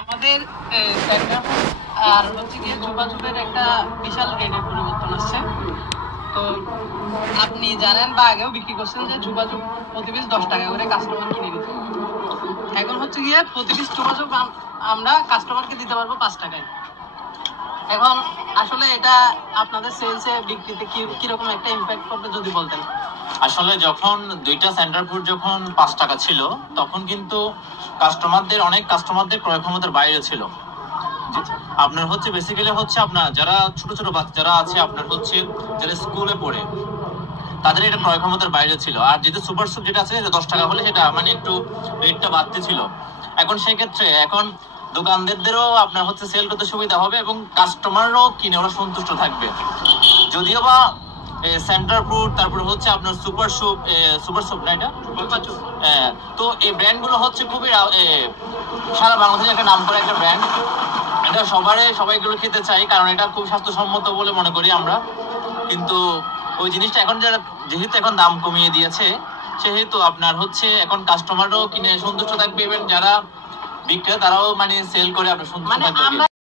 আমাদের সেন্টার আর হচ্ছে গিয়ে যোগাযোগের একটা বিশাল রেটের পরিবর্তন আসছে। তো আপনি জানেন বা আগেও বিক্রি করছেন যে যোগাযোগ প্রতি পিস 10 টাকা করে কাস্টমার কিনে নিত। এখন হচ্ছে গিয়ে প্রতি পিস যোগাযোগ আমরা কাস্টমারকে দিতে পারবো 5 টাকায়। এখন আসলে এটা আপনাদের সেলসে বিক্রিতে কিরকম একটা ইম্প্যাক্ট করবে যদি বলতেন। আসলে যখন দুইটা সেন্টার ফুড যখন 5 টাকা ছিল তখন কিন্তু অনেক কাস্টমারদের ক্রয় ক্ষমতার বাইরে ছিল। আপনার হচ্ছে বেসিক্যালি হচ্ছে আপনার যারা ছোট ছোট বাচ্চারা আছে আপনার হচ্ছে যারা স্কুলে পড়ে তাদের এটা ক্রয় ক্ষমতার বাইরে ছিল। আর যেহেতু সুপার সুপ যেটা আছে 10 টাকা হলে সেটা মানে একটু রেটটা বাড়তে ছিল। এখন সেক্ষেত্রে এখন দোকানদারদেরও আপনার হচ্ছে সেল করতে সুবিধা হবে এবং কাস্টমারও কিনে ওরা সন্তুষ্ট থাকবে। যদিও বা সেন্টার ফুড তারপরে হচ্ছে আপনার সুপার সুপ না এটা তো এই ব্র্যান্ড গুলো হচ্ছে খুবই সারা বাংলাদেশে একটা নাম করা একটা ব্র্যান্ড। এটা সবাই এগুলো খেতে চাই কারণ এটা খুব স্বাস্থ্যসম্মত বলে মনে করি আমরা। কিন্তু ওই জিনিসটা এখন যেহেতু এখন দাম কমিয়ে দিয়েছে সেহেতু আপনার হচ্ছে এখন কাস্টমারও কিনে সন্তুষ্ট থাকবে এবং যারা বিক্রেতা তারাও মানে সেল করে আপনার সন্তুষ্ট থাকবে।